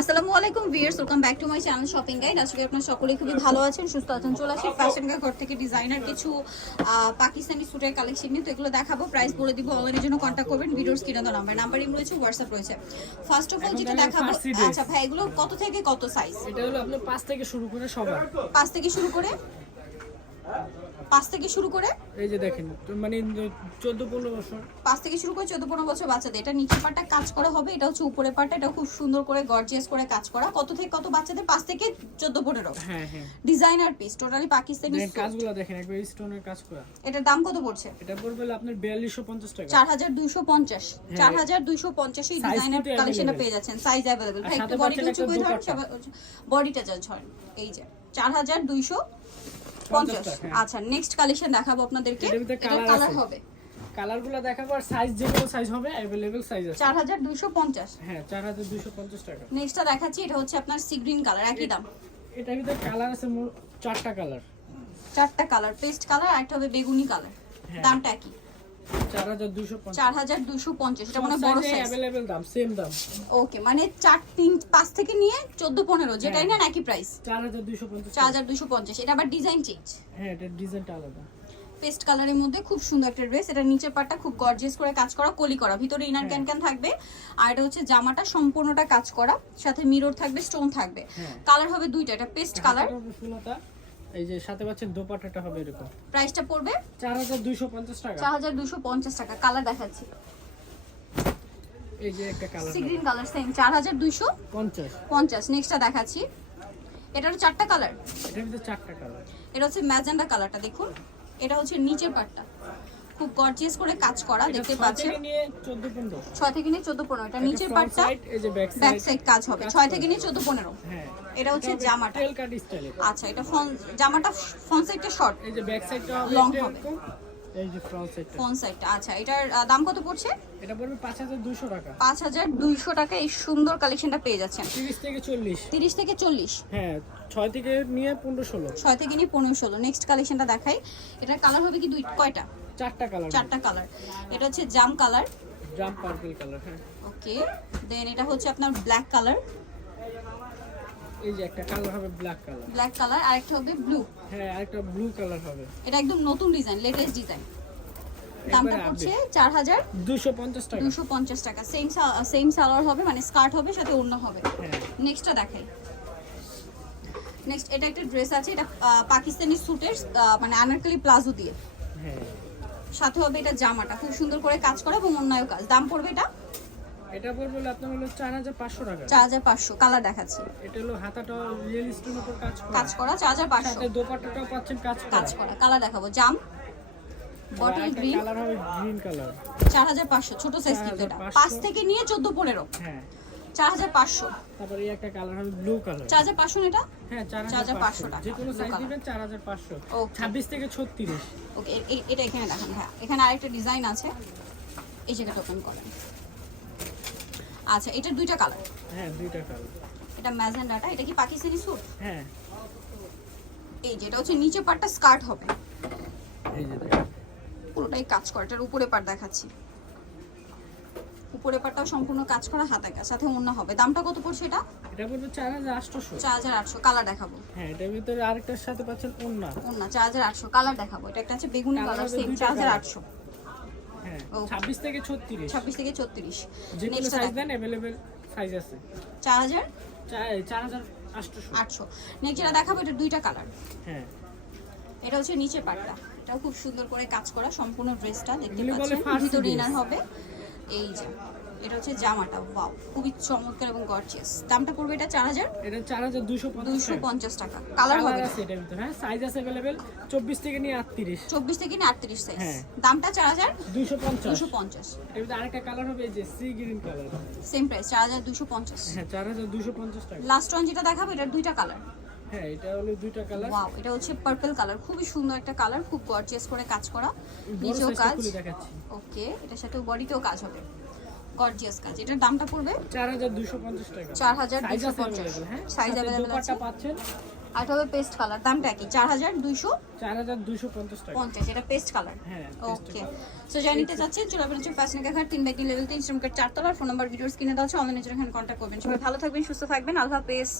আসসালামু আলাইকুম viewers welcome back to my channel shopping guide. আজকে আপনারা সকলেই খুবই ভালো আছেন সুস্থ আছেন চলে আসি ফ্যাশন গাই ঘর থেকে ডিজাইনার কিছু পাকিস্তানি স্যুটের কালেকশন নিয়ে। তো এগুলো দেখাবো প্রাইস বলে দিব অনলাইনের জন্য কন্ট্যাক্ট করবেন ভিডিওর স্ক্রিনে দেওয়া নাম্বার নাম্বার ইম রয়েছে হোয়াটসঅ্যাপ রয়েছে। ফার্স্ট অফ অল যেটা দেখাবো আচ্ছা ভাই এগুলো কত থেকে কত সাইজ এটা হলো আপনার পাঁচ থেকে শুরু করে সবার। পাঁচ থেকে শুরু করে? পাঁচ থেকে শুরু করে এই যে দেখেন মানে চোদ্দ পনেরো বছর। পাঁচ থেকে শুরু করে চোদ্দ পনেরো বছর বাচ্চাদের। এটা নিচের পাটটা কাজ করা হবে এটা হচ্ছে উপরের পাটটা এটা খুব সুন্দর করে গর্জিয়াস করে কাজ করা। কত থেকে কত বাচ্চাদের? পাঁচ থেকে চোদ্দ পনেরো। হ্যাঁ হ্যাঁ। ডিজাইনার পিস টোটালি পাকিস্তানি কাজগুলো দেখেন একবার স্টোনের কাজ করা। এটার দাম কত পড়ছে? এটা পড়বে আপনার বিয়াল্লিশশো পঞ্চাশ টাকা। চার হাজার দুইশো পঞ্চাশ। হ্যাঁ। চার হাজার দুইশো পঞ্চাশ ডিজাইনার কালেকশনটা পেয়ে যাচ্ছেন। সাইজ অ্যাভেলেবেল ভাই একটু বডিটা উঁচু করে ধরেন বডিটা যা ধরেন এই যে। চার হাজার দুইশো পঞ্চাশ। পঞ্চাশটা, হ্যাঁ। আচ্ছা নেক্সট কালেকশন দেখাবো আপনাদেরকে। এটা কালার হবে। কালারগুলো দেখাবো আর সাইজ যে কোনো সাইজ হবে অ্যাভেলেবেল সাইজ আছে। চার হাজার দুইশো পঞ্চাশ। হ্যাঁ চার হাজার দুশো পঞ্চাশ টাকা। নেক্সটটা দেখাচ্ছি এটা হচ্ছে আপনার সি গ্রিন কালার একই দাম। এটার ভিতরে কালার আছে চারটা কালার চারটা কালার পেস্ট কালার আর একটা হবে বেগুনি কালার হ্যাঁ। দামটা একই। এটা মানে ওকে মানে চার তিন পাঁচ থেকে নিয়ে চোদ্দ পনেরো যেটাই হ্যাঁ। একই প্রাইস চার হাজার দুশো পঞ্চাশ। এটা আবার ডিজাইন চেঞ্জ হ্যাঁ ডিজাইনটা আলাদা। পেস্ট কালারের মধ্যে খুব সুন্দর একটা ড্রেস এটা নিচের পাটটা খুব গর্জিয়াস করে কাজ করা কলি করা। ভিতরে ইনার হ্যাঁ। ক্যান ক্যান থাকবে আর এটা হচ্ছে জামাটা সম্পূর্ণটা কাজ করা সাথে মিরর থাকবে স্টোন থাকবে। হ্যাঁ। কালার হবে দুইটা এটা পেস্ট কালার হবে ফুলহাতা। এই যে সাথে পাচ্ছেন দোপাট্টাটা হবে এরকম। প্রাইসটা পড়বে? চার হাজার দুইশো পঞ্চাশ টাকা। চার হাজার দুশো পঞ্চাশ টাকা। কালার দেখাচ্ছি। এই যে একটা colour sea green colour same চার হাজার দুইশো পঞ্চাশ। পঞ্চাশ। নেক্সটটা দেখাচ্ছি। এটার চারটা কালার এটার ভিতরে চারটা কালার এটা হচ্ছে ম্যাজেন্ডা কালারটা দেখুন। এটা হচ্ছে নিচের পাটটা খুব গর্জিয়াস করে কাজ করা দেখতে পাচ্ছেন। ছয় থেকে নিয়ে চোদ্দ পনেরো এটা নিচের সাইড ব্যাক সাইড কাজ হবে। ছয় থেকে নিয়ে চোদ্দ পনেরো। হ্যাঁ। এটা হচ্ছে জামাটা। টেল কাট স্টাইলে আচ্ছা এটা ফোন জামাটা ফোন সাইডটা শর্ট এই যে ব্যাক সাইডটা এটা হবে। এই যে ফ্রন্ট সাইডটা সাইডটা আচ্ছা এটার দাম কত পড়ছে? এটা পড়বে টাকা। টাকা এই সুন্দর কালেকশনটা পেয়ে যাচ্ছেন। থেকে চল্লিশ। তিরিশ থেকে চল্লিশ। হ্যাঁ থেকে নিয়ে থেকে নিয়ে নেক্সট কালেকশনটা দেখাই। এটার কালার হবে কি দুই কয়টা? চারটা কালার চারটা কালার এটা হচ্ছে জাম কালার জাম পার্পল কালার হ্যাঁ। ওকে দেন এটা হচ্ছে আপনার ব্ল্যাক কালার এই যে একটা কালার হবে ব্ল্যাক কালার ব্ল্যাক কালার আর একটা হবে ব্লু হ্যাঁ আর একটা ব্লু কালার হবে। এটা একদম নতুন ডিজাইন লেটেস্ট ডিজাইন দামটা পড়ছে চার হাজার দুশো পঞ্চাশ টাকা। দুশো পঞ্চাশ টাকা। সেম সেম সালোয়ার হবে মানে স্কার্ট হবে সাথে ওড়না হবে। নেক্সটটা দেখাই নেক্সট এটা একটা ড্রেস আছে এটা পাকিস্তানি স্যুটের মানে আনারকলি প্লাজো দিয়ে। হ্যাঁ। সাথে হবে এটা জামাটা। খুব সুন্দর করে কাজ করা এবং অন্যায় কাজ। দাম পড়বে এটা? এটা পড়বে আপনার হলো চার হাজার পাঁচশো টাকা। চার হাজার পাঁচশো কালার দেখাচ্ছি। এটা হলো হাতাটা রিয়েল স্টোন উপর কাজ করা। কাজ করা চার হাজার পাঁচশো। সাথে দোপাট্টাটাও পাচ্ছেন কাজ করা। কাজ করা কালার দেখাবো। জাম? বটল গ্রিন কালার হবে গ্রিন কালার চার হাজার পাঁচশো ছোট সাইজ কিন্তু এটা। 4,500 পাঁচ থেকে নিয়ে চোদ্দ পনেরো। হ্যাঁ। চার হাজার পাঁচশো। তারপরে একটা কালার হবে ব্লু কালার চার হাজার পাঁচশো এটা? হ্যাঁ চার হাজার পাঁচশো। টাকা, যে কোনো সাইজ color। চার হাজার পাঁচশো। ছাব্বিশ থেকে ছত্রিশ। ওকে এটা এখানে দেখান হ্যাঁ। এখানে আরেকটা ডিজাইন আছে। এই জায়গাটা ওপেন করেন। আচ্ছা এটার দুইটা কালার হ্যাঁ দুইটা কালার এটা ম্যাজেন্ডাটা এটা কি পাকিস্তানি স্যুট হ্যাঁ। এই যে এটা হচ্ছে নিচে পাটটা স্কার্ট হবে। এই যে পুরোটাই কাজ করা এটার উপরে পাট দেখাচ্ছি। উপরে পাটটাও সম্পূর্ণ কাজ করা হাতে কাজ সাথে অন্য হবে। দামটা কত পড়ছে এটা? এটা পড়বে চার হাজার আটশোশো চার হাজার আটশো কালার দেখাবো। হ্যাঁ এটার ভিতরে আরেকটার সাথে পাচ্ছেন ওন্না হাজার আটশো কালার দেখাবো। এটা একটা হচ্ছে বেগুনি কালার সেম দুইটা চার হাজার colour। আটশো। হ্যাঁ Okay. ছাব্বিশ থেকে ছত্রিশ। ছাব্বিশ থেকে ছত্রিশ। যে কোনো next size then available size আছে। চার হাজার? চার চার হাজার আটশোশো আটশো। নেক্সট যেটা দেখাবো এটা দুইটা কালার। হ্যাঁ। এটা হচ্ছে নিচে পাটটা। এটাও খুব সুন্দর করে কাজ করা সম্পূর্ণ ড্রেসটা দেখতে পাচ্ছেন। ভিতরে ইনার হবে। এই যে এটা হচ্ছে জামাটা ওয়াও খুবই চমৎকার এবং গর্জিয়াস দামটা পড়বে এটা চার হাজার? এটা চার হাজার দুশো দুইশো পঞ্চাশ টাকা। কালার হবে আছে এটার ভিতরে হ্যাঁ সাইজ আছে অ্যাভেলেবেল চব্বিশ থেকে নিয়ে আটত্রিশ। চব্বিশ থেকে নিয়ে আটত্রিশ সাইজ হ্যাঁ। দামটা চার হাজার? দুশো পঞ্চাশ। দুশো পঞ্চাশ। এর ভিতরে আরেকটা কালার হবে এই যে sea green colour same price চার হাজার দুশো পঞ্চাশ। হ্যাঁ চার হাজার দুশো পঞ্চাশ টাকা। লাস্ট ওয়ান যেটা দেখাবো এটার দুইটা কালার হ্যাঁ এটা হলো দুইটা কালার ওয়াও এটা হচ্ছে পার্পল কালার খুবই সুন্দর একটা কালার খুব গর্জিয়াস করে কাজ করা। নিচেও কাজ। ওকে এটার সাথে বডিতেও কাজ হবে। গর্জিয়াস কাজ। এটার দামটা পড়বে? চার হাজার দুশো পঞ্চাশ টাকা। চার হাজার সাইজ দুশো আছে পঞ্চাশ। অ্যাভেলেবেল হ্যাঁ? সাইজ অ্যাভেলেবেল আছে। পাচ্ছেন। আর হবে পেস্ট কালার দামটা কি? চার হাজার দুইশো? চার হাজার দুশো পঞ্চাশ টাকা। পঞ্চাশ। এটা পেস্ট কালার হ্যাঁ ওকে সো যাই নিতে চাচ্ছেন চলে আসবেন হচ্ছে ফ্যাশন ঘাট তিন ব্যাগিং লেভেল তিন শ্রমিকের চারতলার ফোন নাম্বার ভিডিওস কিনে দেওয়া হচ্ছে অনলাইনে এখানে কন্ট্যাক্ট করবেন। সবাই ভালো থাকবেন সুস্থ থাকবেন। আল্লাহ হাফেজ।